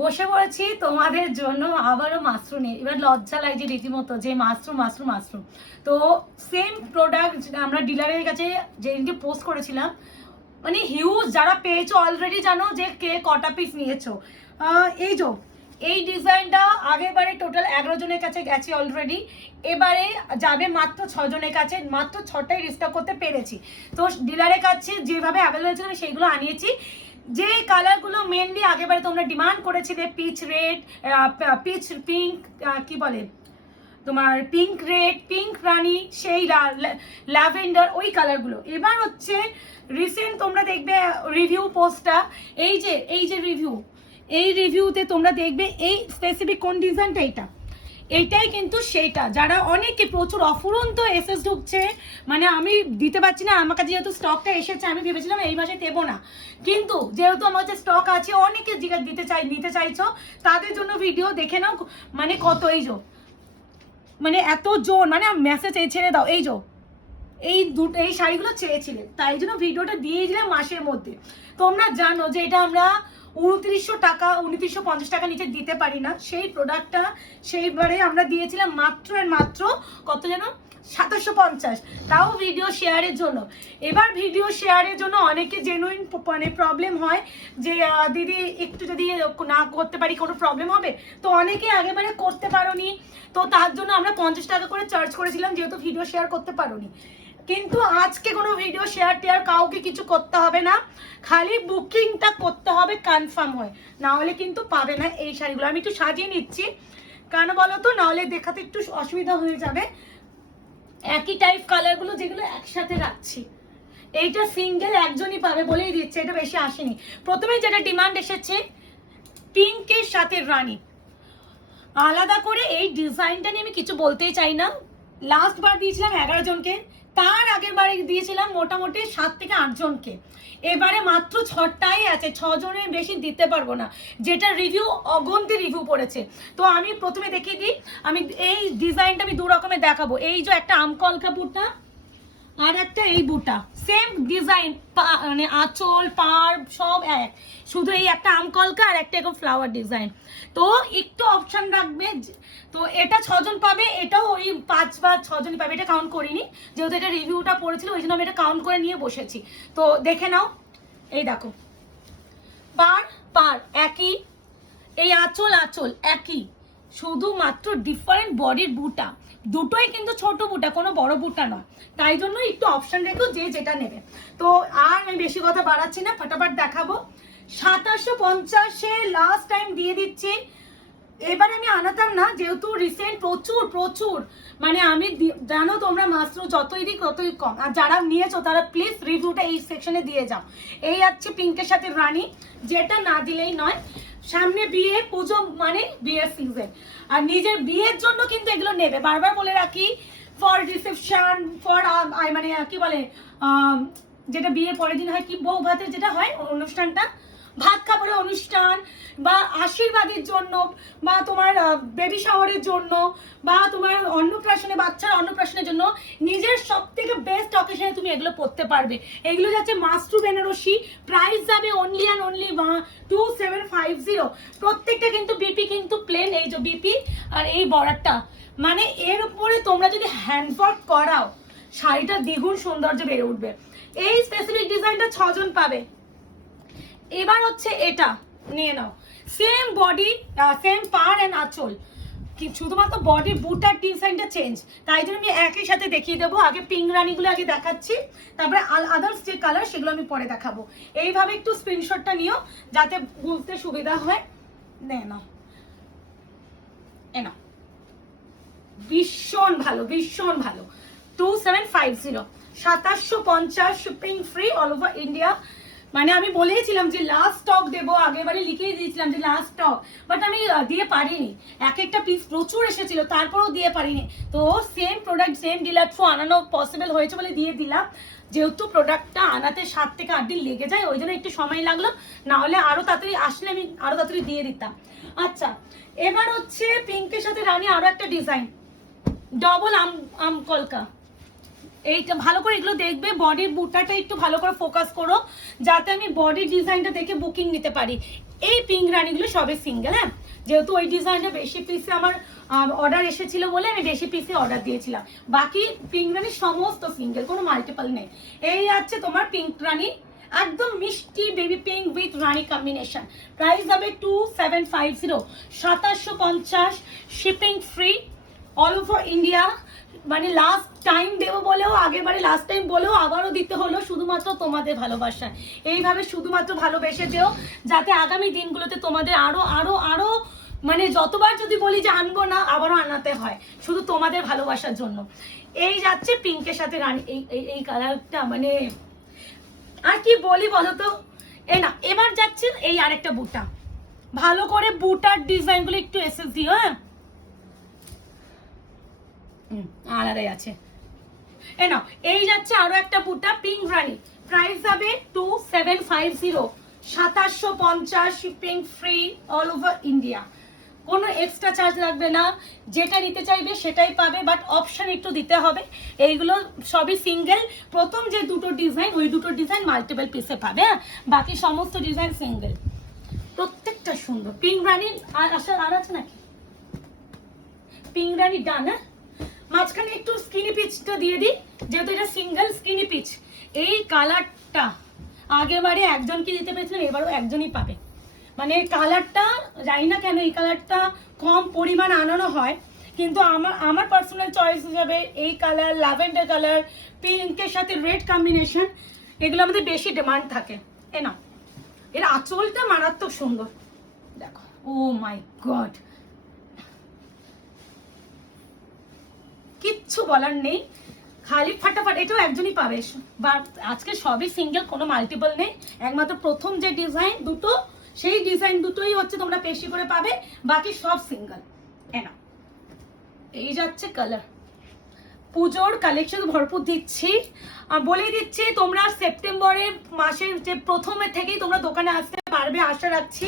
বসে পড়েছি তোমাদের জন্য আবারও মাশরুম নিয়ে। এবার লজ্জা লাগছে রীতিমতো যে মাশরুম। তো সেম প্রোডাক্ট আমরা ডিলারের কাছে যেদিনকে পোস্ট করেছিলাম, মানে হিউজ, যারা পেয়েছো অলরেডি জানো যে কে কটা পিস নিয়েছো। এই যে এই ডিজাইনটা আগের বারে টোটাল 11 জনের কাছে গেছে অলরেডি, এবারে যাবে মাত্র 6 জনের কাছে, মাত্র 6টাই রিস্টক করতে পেরেছি। তো ডিলারের কাছে যেভাবে অ্যাভেলেবল ছিল আমি সেইগুলো আনিয়েছি। যে কালারগুলো মেনলি আগেবারে তোমরা ডিমান্ড করেছিলে, পিচ রেড, পিচ পিঙ্ক, কি বলে তোমার পিঙ্ক রেড, পিঙ্ক রানি, সেই ল্যাভেন্ডার, ওই কালারগুলো এবার হচ্ছে রিসেন্ট তোমরা দেখবে রিভিউ পোস্টটা, এই যে রিভিউ, এই রিভিউতে তোমরা দেখবে এই স্পেসিফিক কোন ডিজাইনটা, এইটাই কিন্তু সেইটা, যারা অনেকে প্রচুর অফুরন্ত এসএস ঢুকছে, মানে আমি দিতে পারছি না। আমার কাছে যেহেতু স্টকটা এসেছে, আমি ভেবেছিলাম এই মাসে দেবো না, কিন্তু যেহেতু আমার কাছে স্টক আছে, অনেকে নিতে চাইছো, তাদের জন্য ভিডিও দেখে নাও। মানে কত এই যে, মানে এত জোর, মানে মেসেজ ছেড়ে দাও, এই যে এই শাড়িগুলো চেয়েছিলে, তাই জন্য ভিডিওটা দিয়ে দিলাম মাসের মধ্যে। তোমরা জানো যে এটা আমরা 2900 টাকা, 2950 টাকা নিচে দিতে পারি না। সেই প্রোডাক্টটা সেইবারে আমরা দিয়েছিলাম মাত্র আর মাত্র কত যেন 2750, তাও ভিডিও শেয়ারের জন্য। এবার ভিডিও শেয়ারের জন্য অনেকে জেনুইন মানে প্রবলেম হয় যে দিদি একটু যদি না করতে পারি কোনো প্রবলেম হবে, তো অনেকে আগেবারে করতে পারোনি, তো তার জন্য আমরা 50 টাকা করে চার্জ করেছিলাম, যেহেতু ভিডিও শেয়ার করতে পারোনি। কিন্তু আজকে কোনো ভিডিও শেয়ার টেয়ার কাউকে কিছু করতে হবে না, খালি বুকিংটা করতে হবে কনফার্ম হয়, না হলে কিন্তু পাবে না এই শাড়িগুলো। আমি একটু সাজিয়ে নিচ্ছি, কেন বলো তো, না হলে দেখাতে একটু অসুবিধা হয়ে যাবে। একই টাইপ কালারগুলো যেগুলো একসাথে রাখছি, এইটা সিঙ্গেল একজনই পাবে বলেই দিচ্ছে, এটা বেশি আসেনি। প্রথমে যেটা ডিমান্ড এসেছে পিঙ্কের সাথে রানী, আলাদা করে এই ডিজাইনটা নিয়ে আমি কিছু বলতেই চাই না। লাস্ট বার দিয়েছিলাম 11 জনকে, তার আগের বারে দিয়েছিলাম মোটামুটি 7 থেকে 8 জনকে, এবারে মাত্র 6টাই আছে, 6 জনের বেশি দিতে পারবো না, যেটা রিভিউ অগন্তি রিভিউ পড়েছে। তো আমি প্রথমে দেখিয়ে দিই, আমি এই ডিজাইনটা আমি 2 রকমের দেখাবো। এই যে একটা আমকলকা বুটা, আর একটা এই বুটা, সেম ডিজাইন, মানে আঁচল পার সব এক, শুধু এই একটা আমকলকা আর একটা এরকম ফ্লাওয়ার ডিজাইন। তো একটু অপশন রাখবে, তো এটা 6 জন পাবে, এটাও ওই 5 বা 6 জনই পাবে, এটা কাউন্ট করিনি, যেহেতু এটা রিভিউটা পড়েছিল ওই জন্য আমি এটা কাউন্ট করে নিয়ে বসেছি। তো দেখে নাও, এই দেখো পার পার একই, এই আঁচল একই, শুধুমাত্র ডিফারেন্ট বডির বুটা, দুটোই কিন্তু ছোট বুটা, কোনো বড় বুটা নয়, তাই জন্য একটু অপশন রেখো যে যেটা নেবে। তো আর আমি বেশি কথা বাড়াচ্ছি না, ফটাফট দেখাবো। 2750-এ লাস্ট টাইম দিয়ে দিচ্ছি। এবারে আমি আনাতাম না, যেহেতু রিসেন্ট প্রচুর মানে আমি জানো তোমরা মাত্র যতই দিই ততই কম, আর যারা নিয়েছো তারা প্লিজ রিভিউটা এই সেকশনে দিয়ে যাও। এই আছে পিঙ্কের সাথে রানী, যেটা না দিলেই নয়। সামনে বিয়ে, পুজো মানে বিয়ের সিজন, আর নিজের বিয়ের জন্য কিন্তু এগুলো নেবে, বারবার বলে রাখি, ফর রিসেপশন, ফর মানে কি বলে, যেটা বিয়ের পরের দিন হয়, কি বউ ভাতের যেটা হয় অনুষ্ঠানটা, ভাত খাবারের অনুষ্ঠান, বা আশীর্বাদের জন্য, বা তোমার বেবি শাওয়ারের জন্য, বা তোমার অন্নপ্রাশনে, বাচ্চার অন্নপ্রাশনের জন্য, নিজের সব থেকে বেস্ট অকেশনে তুমি এগুলো পড়তে পারবে। এগুলো যাচ্ছে মাস্ট্রু বেনারসি, প্রাইস যাবে অনলি অ্যান্ড অনলি 2750। প্রত্যেকটা কিন্তু বিপি কিন্তু প্লেন, এই যে বিপি আর এই বর্ডারটা, মানে এর উপরে তোমরা যদি হ্যান্ডওয়ার্ক করাও, শাড়িটা দ্বিগুণ সৌন্দর্য বেড়ে উঠবে। এই স্পেসিফিক ডিজাইনটা 6 জন পাবে। এবার হচ্ছে এটা নিয়ে নাও, সেম বডি, সেম পার এন্ড আঁচল, শুধুমাত্র বডি বুটার ডিজাইনটা চেঞ্জ, তাই জন্য আমি একই সাথে দেখিয়ে দেবো। আগে পিঙ্ক রানিগুলো আগে দেখাচ্ছি, তারপরে আদার্স যে কালার সেগুলো আমি পরে দেখাবো। এইভাবে একটু স্ক্রিনশটটা নিও যাতে বুঝতে সুবিধা হয়। নে নাও, এ নাও, ভীষণ ভালো 2750, 2750, shipping free all over India. মানে আমি বলেছিলাম যে লাস্ট স্টক দেবো, আগেরবারে লিখেই দিয়েছিলাম যে লাস্ট স্টক, বাট আমি দিয়ে পারিনি, একটা পিস প্রচুর এসেছিল, তারপরেও দিয়ে পারিনি। তো same product same dealer through আনানো পসিবল হয়েছে বলে দিয়ে দিলাম, যেহেতু প্রোডাক্টটা আনাতে 7 থেকে 8 দিন লেগে যায়, ওই জন্য একটু সময় লাগলো, না হলে আরো তাড়াতাড়ি আসলে আমি আরো তাড়াতাড়ি দিয়ে দিতাম। আচ্ছা, এবার হচ্ছে পিঙ্কের সাথে রানী আরো একটা ডিজাইন, ডবল আম কলকা। এইটা ভালো করে এগুলো দেখবে, বডির বুটাটা একটু ভালো করে ফোকাস করো, যাতে আমি বডি ডিজাইনটা দেখে বুকিং নিতে পারি। এই পিঙ্ক রানীগুলো সবে সিঙ্গেল। হ্যাঁ, যেহেতু ওই ডিজাইনটা বেশি পিসে আমার অর্ডার এসেছিল বলে আমি বেশি পিসে অর্ডার দিয়েছিলাম। বাকি পিঙ্ক রানী সমস্ত সিঙ্গেল, কোনো মাল্টিপল নেই। এই আছে তোমার পিঙ্ক রানী, একদম মিষ্টি baby pink with Rani combination. Price হবে 2750, 2750, shipping free all over India. মানে লাস্ট টাইম দেবো বলেও, আগের বারে লাস্ট টাইম বলেও আবারও দিতে হলো শুধুমাত্র তোমাদের ভালোবাসা। এইভাবে শুধুমাত্র ভালোবেসে যেও, যাতে আগামী দিনগুলোতে তোমাদের আরো আরো আরো মানে যতবার যদি বলি যে আনবো না, আবারও আনাতে হয় শুধু তোমাদের ভালোবাসার জন্য। এই যাচ্ছে পিঙ্কের সাথে রানী, এই কালারটা মানে আর কি বলি বলো তো। এই না, এবার যাচ্ছে এই আরেকটা বুটা, ভালো করে বুটার ডিজাইনগুলো একটু এসএস দিও। হ্যাঁ, আলাদাই আছে। এ নাও, এই যাচ্ছে আরো একটা বুটা পিঙ্ক রানী। প্রাইস হবে 2750, 2750, shipping free all over India. কোনো এক্সট্রা চার্জ লাগবে না, যেটা নিতে চাইবে সেটাই পাবে, বাট অপশন একটু দিতে হবে। এইগুলো সবই সিঙ্গেল, প্রথম যে দুটো ডিজাইন ওই দুটো ডিজাইন মাল্টিপল পিসে পাবে। হ্যাঁ, বাকি সমস্ত ডিজাইন সিঙ্গেল, প্রত্যেকটা সুন্দর। পিঙ্ক রানী আর আছে নাকি? পিঙ্ক রানী ডান। হ্যাঁ, মাঝখানে একটু স্কিনি পিচটা দিয়ে দিই, যেহেতু এটা সিঙ্গেল স্কিনি পিচ। এই কালারটা আগেবারে একজনকে দিতে পেরেছিলাম, এবারও একজনই পাবে। মানে কালারটা জানি না কেন এই কালারটা কম পরিমাণ আনানো হয়, কিন্তু আমার পার্সোনাল চয়েস হিসাবে এই কালার, ল্যাভেন্ডার কালার, পিঙ্কের সাথে রেড কম্বিনেশন, এগুলো আমাদের বেশি ডিমান্ড থাকে। এ না, এর আঁচলটা মারাত্মক সুন্দর, দেখো। ও মাই গড, কিচ্ছু বলার নেই, খালি ফাটাফাট। এটাও একজনই পাবে, আজকে সবই সিঙ্গেল, কোনো মাল্টিপল নেই। একমাত্র প্রথম যে ডিজাইন দুটো, সেই ডিজাইন দুটোই হচ্ছে তোমরা বেশি করে পাবে, বাকি সব সিঙ্গেল। এনা, এই যাচ্ছে কালার। পুজোর কালেকশন ভরপুর দিচ্ছি, আর বলেই দিচ্ছি তোমরা সেপ্টেম্বরের মাসের যে প্রথমের থেকেই তোমরা দোকানে আসতে পারবে, আশা রাখছি।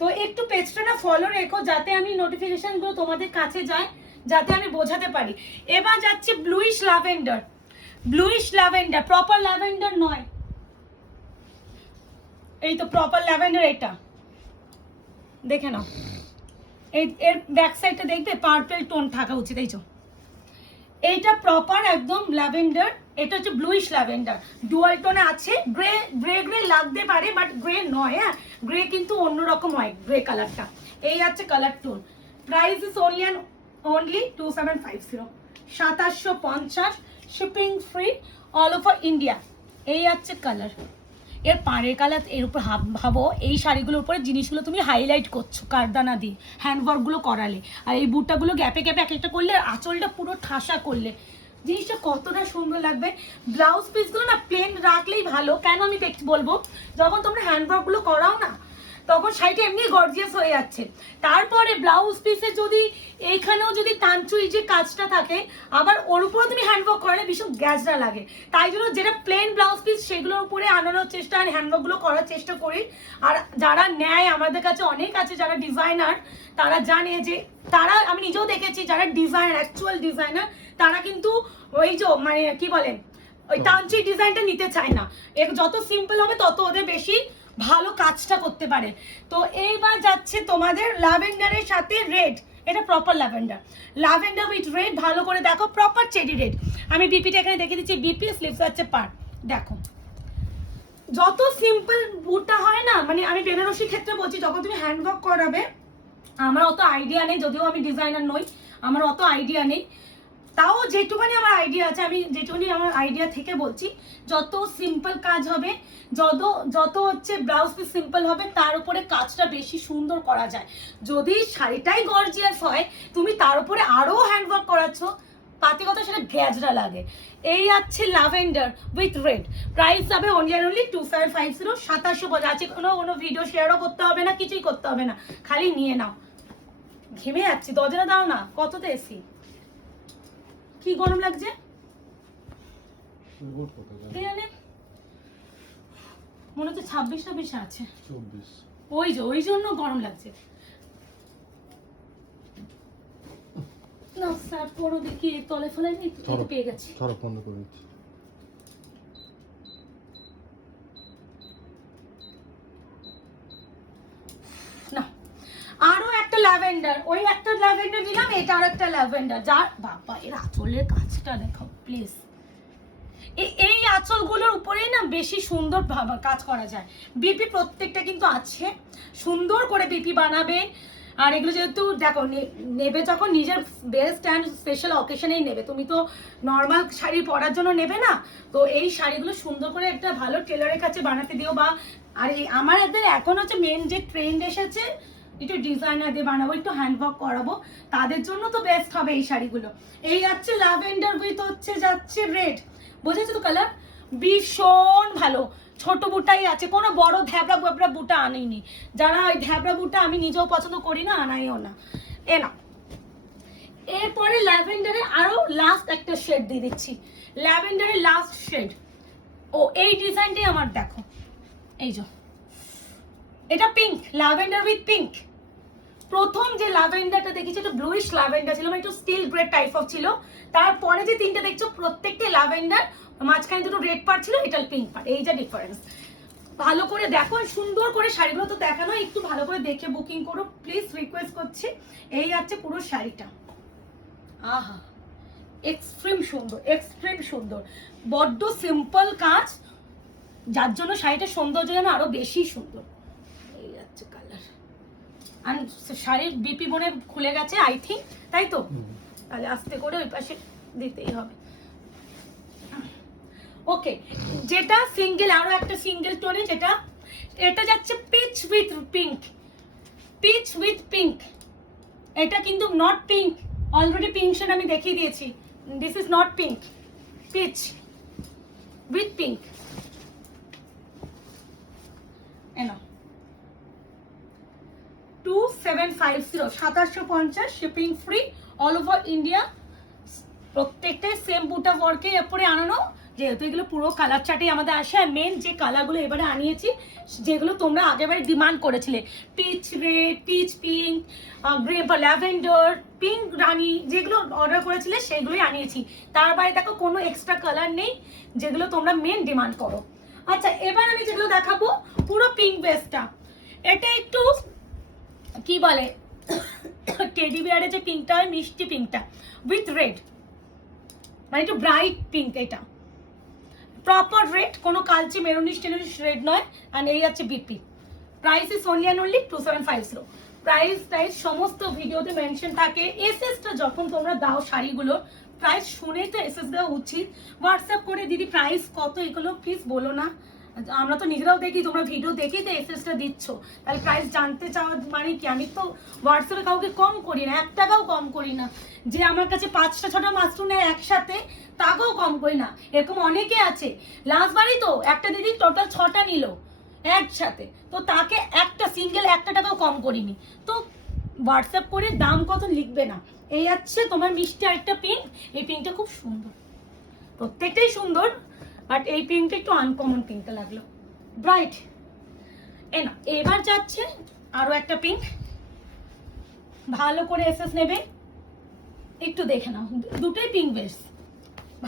তো একটু পেজটা না ফলো রেখো, যাতে আমি নোটিফিকেশনগুলো তোমাদের কাছে যায়, যাতে আমি বোঝাতে পারি। এবার যাচ্ছে bluish lavender. Bluish lavender, proper lavender নয়, এই তো প্রপার ল্যাভেন্ডার। এটা দেখে নাও, এর ব্যাক সাইডটা দেখবে পার্পল টোন থাকা উচিত। এই যে এইটা প্রপার একদম ল্যাভেন্ডার, এটা হচ্ছে ব্লুইশ ল্যাভেন্ডার, ডুয়াল টোনে আছে। গ্রে গ্রে গ্রে লাগতে পারে, বাট গ্রে নয়। হ্যাঁ, গ্রে কিন্তু অন্যরকম হয় গ্রে কালারটা। এই আছে colour tone. Price is only 2750, 2750, shipping free all over India. এই আছে কালার। এর পাড়ের কালার, এর উপর ভাবো এই শাড়িগুলোর উপরে জিনিসগুলো তুমি হাইলাইট করছো কারদানা দিয়ে, হ্যান্ডওয়ার্কগুলো করালে, আর এই বুটাগুলো গ্যাপে গ্যাপে এক একটা করলে, আঁচলটা পুরো ঠাসা করলে, জিনিসটা কতটা সুন্দর লাগবে। ব্লাউজ পিসগুলো না প্লেন রাখলেই ভালো। কেন আমি বলবো, যখন তোমরা হ্যান্ডওয়ার্কগুলো করাও না, তখন শাড়িটা এমনি গর্জিয়াস হয়ে যাচ্ছে। তারপরে ব্লাউজ পিসে যদি এইখানেও যদি তানচুই যে কাজটা থাকে, আবার ওর উপরেও তুমি হ্যান্ডওয়ার্ক করলে ভীষণ গ্যাজরা লাগে। তাই জন্য যেটা প্লেন ব্লাউজ পিস সেগুলোর উপরে আনানোর চেষ্টা, আর হ্যান্ডওয়ার্কগুলো করার চেষ্টা করি। আর যারা নেয়, আমাদের কাছে অনেক আছে যারা ডিজাইনার, তারা জানে যে, তারা আমি নিজেও দেখেছি যারা ডিজাইনার, অ্যাকচুয়াল ডিজাইনার, তারা কিন্তু ওই যে মানে কি বলে ওই তানচুই ডিজাইনটা নিতে চায় না। যত সিম্পল হবে তত ওদের বেশি ভালো কাজটা করতে পারে। তো এইবার যাচ্ছে তোমাদের ল্যাভেন্ডারের সাথে রেড, এটা proper lavender, lavender with red. ভালো করে দেখো, প্রপার চেরি রেড। আমি বিপিটা এখানে দেখে দিচ্ছি, বিপি স্লিভস আছে পার। দেখো, যত সিম্পল বুটটা হয় না, মানে আমি বেনারসির ক্ষেত্রে বলছি, যখন তুমি হ্যান্ডওয়ার্ক করাবে, আমার অত আইডিয়া নেই, যদিও আমি ডিজাইনার নই, আমার অত আইডিয়া নেই, তাও যেটুকুনি আমার আইডিয়া আছে, আমি যেটুকুনি আমার আইডিয়া থেকে বলছি, যত সিম্পল কাজ হবে, যত হচ্ছে ব্লাউজ পিস সিম্পল হবে, তার উপরে কাজটা বেশি সুন্দর করা যায়। যদি শাড়িটাই গর্জিয়াস হয়, তুমি তার উপরে আরো হ্যান্ডওয়ার্ক করাচ্ছ, পাতি কথা সেটা গ্যাজরা লাগে। এই আছে ল্যাভেন্ডার উইথ রেড। প্রাইস যাবে only 2750, 2750 আছে। কোনো ভিডিও শেয়ারও করতে হবে না, কিছুই করতে হবে না, খালি নিয়ে নাও। ঘেমে যাচ্ছি, দরজাটা দাও না, কততে এসি, কি গরম লাগছে। মনে হচ্ছে 26 আছে, ওই জন্য গরম লাগছে। না স্যার, পরো দেখি তলে ফলে পেয়ে গেছি। ল্যাভেন্ডার, ওই একটা ল্যাভেন্ডার দিলাম, এটা আর একটা ল্যাভেন্ডার। যার বাবা এর আঁচলের কাজটা দেখো প্লিজ, এই আঁচলগুলোর উপরেই না বেশি সুন্দর কাজ করা যায়। বিপি প্রত্যেকটা কিন্তু আছে, সুন্দর করে বিপি বানাবে। আর এগুলো যেহেতু দেখো নেবে যখন নিজের বেস্ট অ্যান্ড স্পেশাল অকেশনেই নেবে, তুমি তো নর্মাল শাড়ি পরার জন্য নেবে না। তো এই শাড়িগুলো সুন্দর করে একটা ভালো টেলারের কাছে বানাতে দিও। বা আর এই আমার এদের এখন হচ্ছে মেন যে ট্রেন্ড এসেছে, একটু ডিজাইনার দিয়ে বানাবো, একটু হ্যান্ডওয়ার্ক করাবো, তাদের জন্য তো বেস্ট হবে এই শাড়িগুলো। এই যাচ্ছে ল্যাভেন্ডার উইথ হচ্ছে যাচ্ছে রেড, বুঝেছো তো কালার, ভীষণ ভালো। ছোট বুটাই আছে, কোনো বড় ধ্যাবড়া ব্যাবড়া বুটা আনিনি। যারা ওই ধ্যাবড়া বুটা আমি নিজেও পছন্দ করি না, আনাইও না। না, এরপরে ল্যাভেন্ডারের আরো লাস্ট একটা শেড দিয়ে দিচ্ছি, ল্যাভেন্ডারের লাস্ট শেড। ও এই ডিজাইনটাই আমার দেখো, এই যে এটা পিঙ্ক, ল্যাভেন্ডার উইথ পিঙ্ক। প্রথম যে ল্যাভেন্ডারটা দেখেছি এটা ব্লুইশ ল্যাভেন্ডার ছিল, মানে একটু স্টিল গ্রে টাইপ অফ ছিল। তারপরে যে তিনটে দেখছো প্রত্যেকটা ল্যাভেন্ডার, মাঝখানে দুটো রেড পার্ট ছিল, এটা পিঙ্ক পার্ট, এই যা ডিফারেন্স। ভালো করে দেখো, সুন্দর করে শাড়িগুলো তো দেখানো, একটু ভালো করে দেখে বুকিং করো প্লিজ, রিকোয়েস্ট করছি। এই আছে পুরো শাড়িটা, আহা এক্সট্রিম সুন্দর, এক্সট্রিম সুন্দর। বড্ড সিম্পল কাজ, যার জন্য শাড়িটা সৌন্দর্য যেন আরো বেশি সুন্দর। এই যাচ্ছে কালার। আর শাড়ির বিপি মনে খুলে গেছে আই থিঙ্ক, তাই তো? তাহলে আস্তে করে ওই পাশে দিতেই হবে। ওকে, যেটা সিঙ্গেল, আরো একটা সিঙ্গেল টোনে, যেটা এটা যাচ্ছে peach with pink, peach with pink. এটা কিন্তু not pink, already pink shade আমি দেখিয়ে দিয়েছি। This is not pink, peach with pink. এনো 2750, 2750, shipping free, all over India. প্রত্যেকটাই সেম বুটা ওয়ার্কে এরপরে আনানো, যেহেতু এগুলো পুরো কালার চার্টে আমাদের আসে। আর মেন যে কালারগুলো এবারে আনিয়েছি, যেগুলো তোমরা আগেবারে ডিমান্ড করেছিলে, peach red, peach pink, grey বা ল্যাভেন্ডার, পিঙ্ক রানি, যেগুলো অর্ডার করেছিলে সেগুলোই আনিয়েছি। তার বাইরে দেখো কোনো এক্সট্রা কালার নেই, যেগুলো তোমরা মেন ডিমান্ড করো। আচ্ছা, এবার আমি যেগুলো দেখাবো পুরো পিঙ্ক বেসটা, এটা একটু কি বলে টেডি বিয়ারের যে পিঙ্কটা হয়, মিষ্টি পিঙ্কটা উইথ রেড, মানে একটু ব্রাইট পিঙ্ক। এটা প্রপার রেড, কোনো কালচে মেরুনিশ টেরুনিশ রেড নয়। অ্যান্ড এই আছে BP. Price is only and only 2750। Price সমস্ত ভিডিওতে মেনশন থাকে। এসএসটা যখন তোমরা দাও শাড়িগুলোর প্রাইস শুনেই তো এসএস দেওয়া উচিত। হোয়াটসঅ্যাপ করে দিদি প্রাইস কত এগুলো প্লিজ বলো না, আমরা তো নিজেরাও দেখি, তোমরা ভিডিও দেখি তো এসএসটা দিচ্ছ, তাহলে প্রাইস জানতে চাওয়া মানে কি? আমি তো হোয়াটসঅ্যাপে কাউকে কম করি না, 1 টাকাও কম করি না। যে আমার কাছে 5টা 6টা মাশরুম নেয় একসাথে, তাকেও কম করি না। এরকম অনেকে আছে, লাস্ট বারই তো একটা দিদি টোটাল 6টা নিল একসাথে, তো তাকে একটা সিঙ্গেল 1 টাকাও কম করিনি। তো হোয়াটসঅ্যাপ করে দাম কত লিখবে না। এই আছে তোমার মিষ্টি আরেকটা পিঙ্ক, এই পিঙ্কটা খুব সুন্দর, প্রত্যেকটাই সুন্দর, বাট এই পিঙ্কটা একটু আনকমন পিঙ্কটা লাগলো, ব্রাইট। না, এবার যাচ্ছে আরো একটা পিঙ্ক, ভালো করে এসএস নেবে, একটু দেখে নাও, দুটোই পিঙ্ক বেস,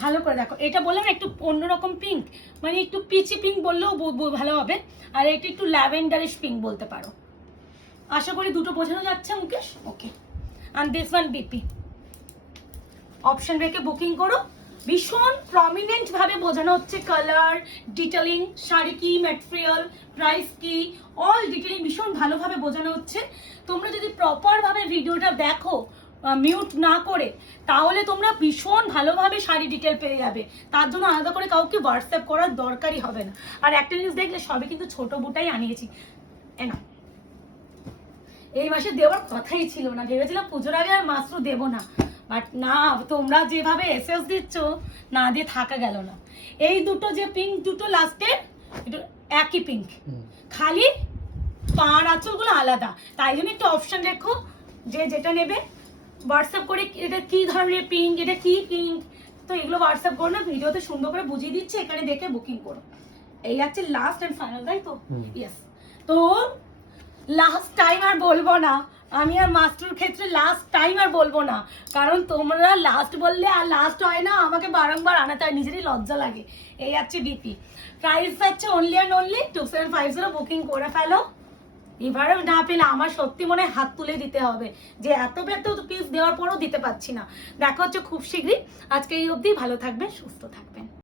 ভালো করে দেখো। এটা বললাম একটু অন্যরকম পিঙ্ক, মানে একটু পিচি পিঙ্ক বললেও ভালো হবে, আর এটা একটু ল্যাভেন্ডারিশ পিঙ্ক বলতে পারো। আশা করি দুটো বোঝানো যাচ্ছে Mukesh? Okay. And this one BP, option রেখে বুকিং করো। ভীষণ প্রমিনেন্ট ভাবে বোঝানো হচ্ছে, কালার ডিটেলিং, শাড়ি কি ম্যাটেরিয়াল, প্রাইস কি, অল ডিটেলিং ভীষণ ভালোভাবে বোঝানো হচ্ছে। তোমরা যদি প্রপার ভাবে ভিডিওটা দেখো মিউট না করে, তাহলে তোমরা ভীষণ ভালোভাবে শাড়ি ডিটেল পেয়ে যাবে। তার জন্য আলাদা করে কাউকে হোয়াটসঅ্যাপ করার দরকারই হবে না। আর একটা জিনিস দেখলে সবই কিন্তু ছোট বুটাই আনিয়েছি। না, এই মাসে দেওয়ার কথাই ছিল না, ভেবেছিলাম পুজোর আগে আর মাত্র দেবো না, বাট না, তোমরা যেভাবে এসএস দিচ্ছ না দিয়ে থাকা গেল না। এই দুটো যে পিঙ্ক, দুটো লাস্টের একটু একই পিঙ্ক, খালি পাড় আঁচলগুলো আলাদা। তাই জন্য একটু অপশন রেখো, যে যেটা নেবে হোয়াটসঅ্যাপ করে, এটা কি ধরনের পিঙ্ক, এটা কি পিঙ্ক, তো এগুলো হোয়াটসঅ্যাপ করো না, ভিডিওতে সুন্দর করে বুঝিয়ে দিচ্ছে, এখানে দেখে বুকিং করো। এই আছে লাস্ট অ্যান্ড ফাইনাল, তাই তো? ইয়েস। তো লাস্ট টাইম আর বলবো না, আমি আর মাস্টার ক্ষেত্রে লাস্ট টাইম আর বলবো না, কারণ তোমরা লাস্ট বললে আর লাস্ট হয় না, আমাকে বারংবার আনাতে হয়, নিজেরই লজ্জা লাগে। এই আছে ডিপি, প্রাইস আছে অনলি অ্যান্ড অনলি 2750, বুকিং করে ফেলো। এবারেও না পেলে আমার সত্যি মনে হয় হাত তুলে দিতে হবে, যে এত পিস দেওয়ার পরও দিতে পারছি না। দেখা হচ্ছে খুব শীঘ্রই। আজকে এই অবধি, ভালো থাকবে, সুস্থ থাকবে।